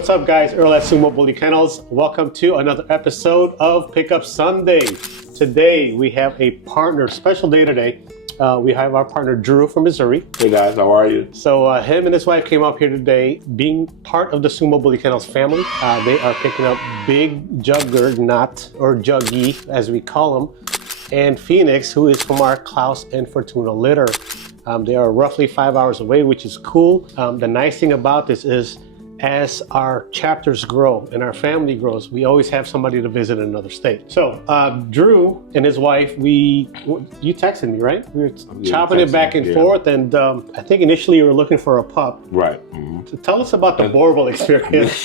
What's up, guys? Earl at Sumo Bully Kennels. Welcome to another episode of Pickup Sunday. Today we have a partner, special day today. We have our partner Drew from Missouri. Hey guys, how are you? So him and his wife came up here today, being part of the Sumo Bully Kennels family. They are picking up Big Juggernaut, or Juggy as we call him, and Phoenix, who is from our Klaus and Fortuna litter. They are roughly 5 hours away, which is cool. The nice thing about this is, as our chapters grow and our family grows, we always have somebody to visit in another state. So Drew and his wife, you texted me, right? We were chopping it back and forth, and I think initially you were looking for a pup. Right. Mm-hmm. So tell us about the Boerboel experience.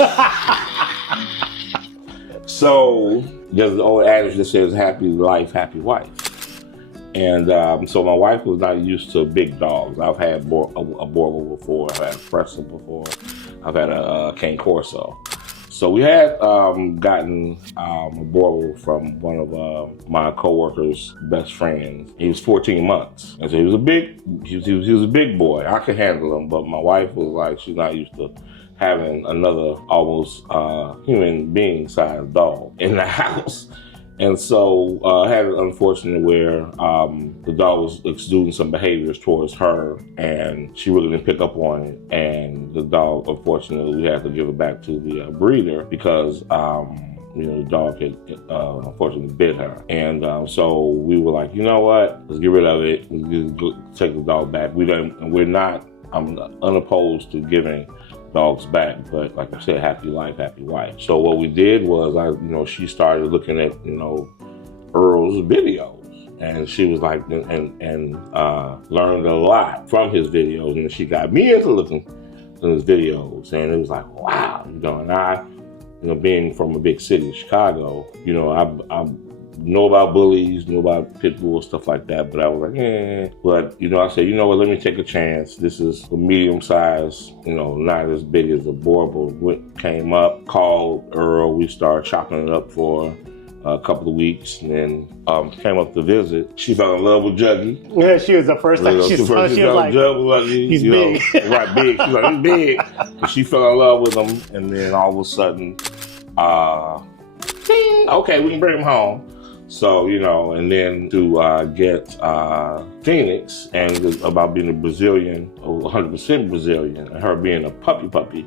So there's an old adage that says happy life, happy wife. And so my wife was not used to big dogs. I've had a Boerboel before, I've had a Preston before, I've had a Cane Corso. So we had gotten a Boerboel from one of my coworkers' best friends. He was 14 months, and so he was a big boy. I could handle him, but my wife was like, she's not used to having another almost human being sized dog in the house. And so I had it unfortunate where the dog was exuding some behaviors towards her, and she really didn't pick up on it. And the dog, unfortunately, we had to give it back to the breeder because the dog had unfortunately bit her. And so we were like, you know what? Let's get rid of it. Let's take the dog back. I'm unopposed to giving dogs back, but like I said, happy life, happy wife. So what we did was, she started looking at, Earl's videos, and she was like, and learned a lot from his videos, and she got me into looking at his videos, and it was like, wow, and I, being from a big city, Chicago, I know about bullies, know about pit bulls, stuff like that, but I was like, But, I said, you know what, let me take a chance. This is a medium size, not as big as a Boerboel. Came up, called Earl, we started chopping it up for a couple of weeks, and then came up to visit. She fell in love with Juggy. Yeah, she was the first time she was like, he's big. Right, big. She's like, he's big. And she fell in love with him, and then all of a sudden, okay, we can bring him home. So, and then to get Phoenix, and about being a Brazilian, 100% Brazilian, and her being a puppy,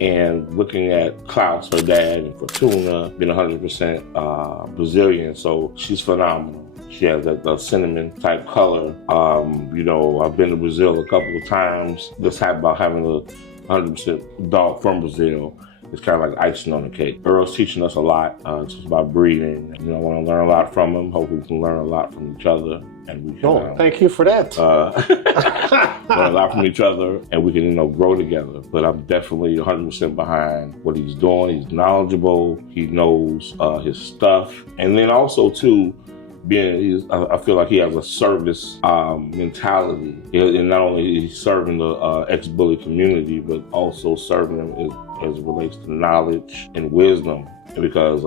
and looking at Klaus, her dad, and Fortuna, being 100% Brazilian, so she's phenomenal. She has that cinnamon type color. I've been to Brazil a couple of times. This type about having a 100% dog from Brazil. It's kind of like icing on the cake. Earl's teaching us a lot. It's just about breeding. I want to learn a lot from him. Hopefully we can learn a lot from each other. And we can, thank you for that. Learn a lot from each other, and we can, grow together. But I'm definitely 100% behind what he's doing. He's knowledgeable. He knows his stuff. And then also, too, I feel like he has a service mentality. And not only he's serving the ex-bully community, but also serving them as it relates to knowledge and wisdom. Because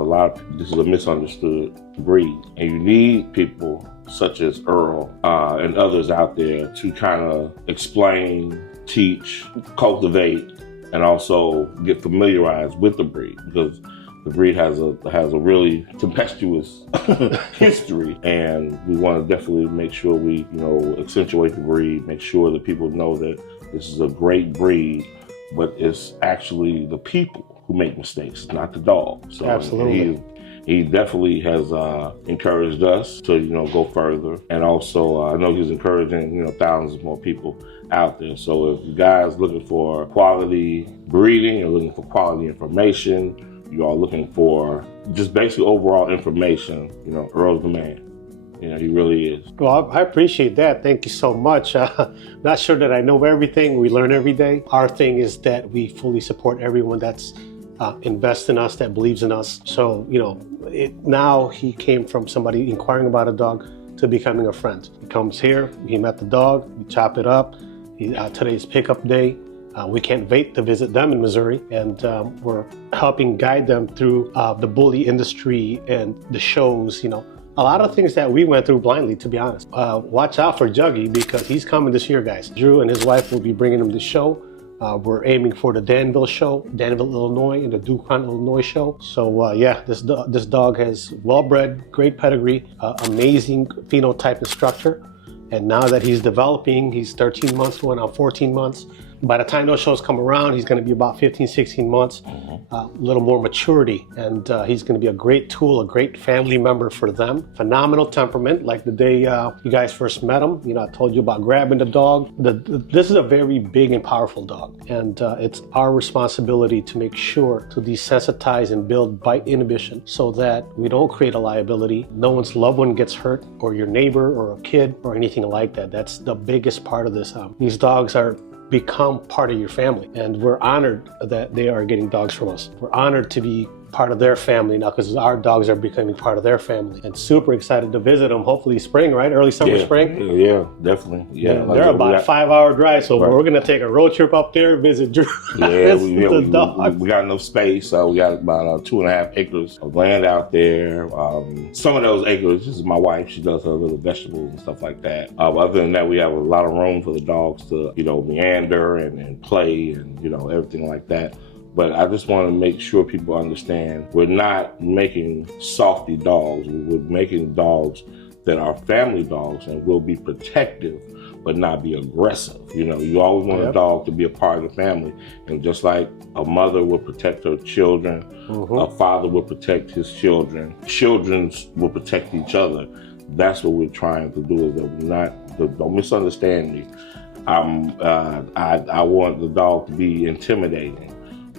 this is a misunderstood breed. And you need people such as Earl and others out there to kind of explain, teach, cultivate, and also get familiarized with the breed. Because the breed has a really tempestuous history, and we want to definitely make sure we, accentuate the breed, make sure that people know that this is a great breed, but it's actually the people who make mistakes, not the dog. So absolutely. He definitely has encouraged us to, go further, and also I know he's encouraging, thousands more people out there. So if you guys looking for quality breeding, you're looking for quality information, you are looking for just basically overall information, Earl's the man. He really is. Well, I appreciate that. Thank you so much. Not sure that I know everything. We learn every day. Our thing is that we fully support everyone that's invests in us, that believes in us. So, now he came from somebody inquiring about a dog to becoming a friend. He comes here, he met the dog, we chop it up. Today's pickup day. We can't wait to visit them in Missouri, and we're helping guide them through the bully industry and the shows, a lot of things that we went through blindly, to be honest. Watch out for Juggy, because he's coming this year, guys. Drew and his wife will be bringing him the show. We're aiming for the Danville show, Danville, Illinois, and the Dukron, Illinois show. So yeah, this dog has well-bred, great pedigree, amazing phenotype and structure. And now that he's developing, he's 13 months going on 14 months. By the time those shows come around, he's going to be about 15, 16 months, a little more maturity. And he's going to be a great tool, a great family member for them. Phenomenal temperament, like the day you guys first met him. You know, I told you about grabbing the dog. This is a very big and powerful dog. And it's our responsibility to make sure to desensitize and build bite inhibition so that we don't create a liability. No one's loved one gets hurt, or your neighbor or a kid or anything like that. That's the biggest part of this. These dogs are become part of your family, and we're honored that they are getting dogs from us. We're honored to be part of their family now because our dogs are becoming part of their family, and super excited to visit them. Hopefully spring, right? Early summer, spring. Yeah, definitely. Yeah, they're about a 5-hour drive, so we're gonna take a road trip up there, visit Drew. Yeah, we got enough space. We got about 2.5 acres of land out there. Some of those acres, this is my wife. She does her little vegetables and stuff like that. Other than that, we have a lot of room for the dogs to, meander and play and everything like that. But I just want to make sure people understand we're not making softy dogs. We're making dogs that are family dogs and will be protective, but not be aggressive. You always want a dog to be a part of the family. And just like a mother will protect her children, a father will protect his children, children will protect each other. That's what we're trying to do. Is that we're not, don't misunderstand me. I want the dog to be intimidating.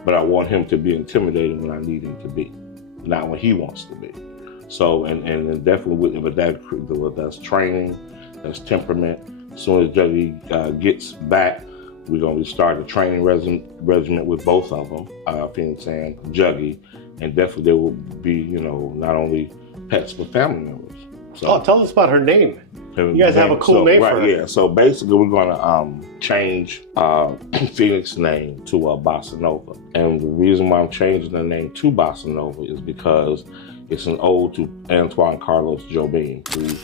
But I want him to be intimidating when I need him to be, not when he wants to be. So, and definitely with that's training, that's temperament. As soon as Juggy gets back, we're going to start a training regimen with both of them, Phoenix and Juggy, and definitely they will be, not only pets but family members. So, tell us about her name. You guys have a cool name for her. Yeah, so basically we're going to change Phoenix's name to Bossa Nova. And the reason why I'm changing the name to Bossa Nova is because it's an ode to Antoine Carlos Jobim, who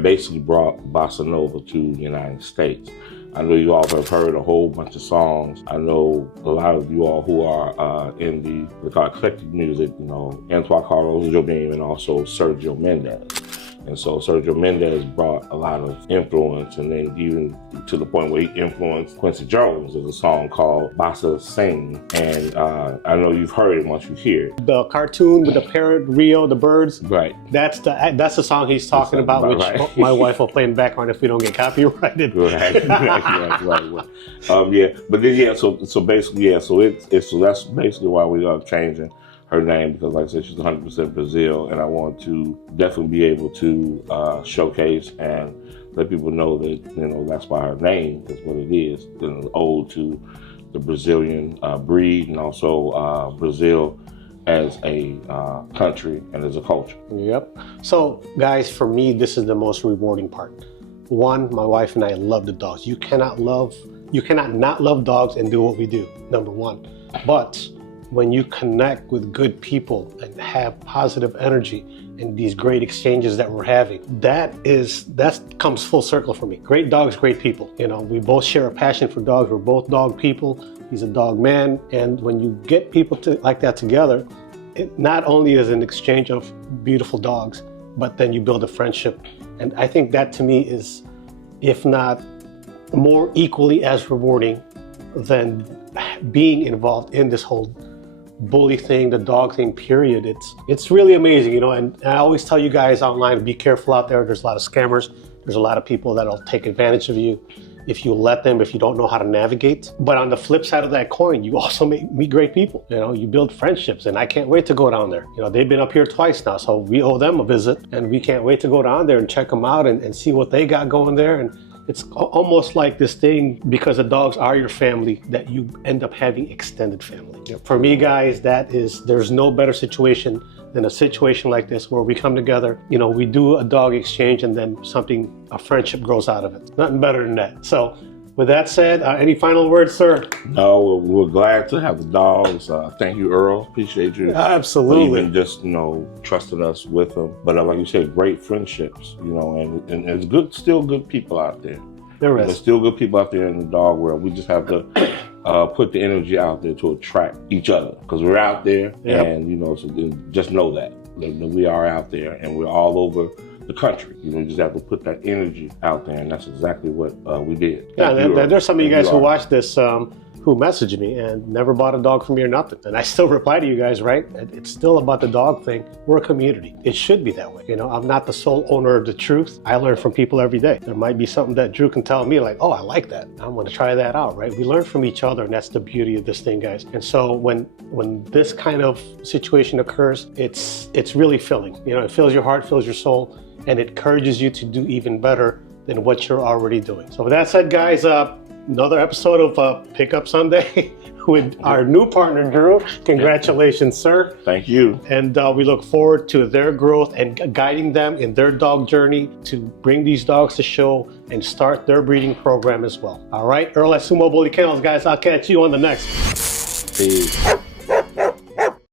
basically brought Bossa Nova to the United States. I know you all have heard a whole bunch of songs. I know a lot of you all who are in the eclectic music, Antoine Carlos Jobim and also Sergio Mendes. And so Sergio Mendes brought a lot of influence, and then even to the point where he influenced Quincy Jones. There's a song called Bossa Sing, and I know you've heard it once you hear it. The cartoon with the parrot, Rio, the birds. Right. That's the song he's talking about, which right. My wife will play in the background if we don't get copyrighted. Right. Yeah. But then so basically so that's basically why we are changing her name, because like I said, she's 100% Brazil, and I want to definitely be able to showcase and let people know that that's why her name is what it is. An ode to the Brazilian breed, and also Brazil as a country and as a culture. Yep. So guys, for me, this is the most rewarding part. One, my wife and I love the dogs. You cannot not love dogs and do what we do, number one. But when you connect with good people and have positive energy and these great exchanges that we're having, that comes full circle for me. Great dogs, great people. We both share a passion for dogs. We're both dog people. He's a dog man. And when you get people like that together, it not only is an exchange of beautiful dogs, but then you build a friendship. And I think that to me is, if not more equally as rewarding than being involved in this whole bully thing, the dog thing, period. It's really amazing, and I always tell you guys online, be careful out there. There's a lot of scammers. There's a lot of people that'll take advantage of you if you let them, if you don't know how to navigate. But on the flip side of that coin, you also meet great people. You build friendships, and I can't wait to go down there. They've been up here twice now, so we owe them a visit, and we can't wait to go down there and check them out and see what they got going there. And it's almost like this thing, because the dogs are your family, that you end up having extended family. For me, guys, there's no better situation than a situation like this where we come together, we do a dog exchange, and then a friendship grows out of it. Nothing better than that. So with that said, any final words, sir? No, we're glad to have the dogs. Thank you, Earl. Appreciate you. Absolutely. Even just, trusting us with them. But like you said, great friendships, and it's still good people out there. There is. There's still good people out there in the dog world. We just have to put the energy out there to attract each other, because we're out there, and so just know that we are out there, and we're all over the country. You just have to put that energy out there, and that's exactly what we did. Yeah, there's some of you guys who watch this who messaged me and never bought a dog from me or nothing. And I still reply to you guys, right? It's still about the dog thing. We're a community. It should be that way. I'm not the sole owner of the truth. I learn from people every day. There might be something that Drew can tell me like, oh, I like that. I'm going to try that out, right? We learn from each other, and that's the beauty of this thing, guys. And so when this kind of situation occurs, it's really filling. It fills your heart, fills your soul, and it encourages you to do even better than what you're already doing. So with that said, guys, another episode of Pickup Sunday with our new partner, Drew. Congratulations, sir. Thank you. And we look forward to their growth and guiding them in their dog journey to bring these dogs to show and start their breeding program as well. All right, Earl at Sumo Bully Kennels, guys. I'll catch you on the next. Peace.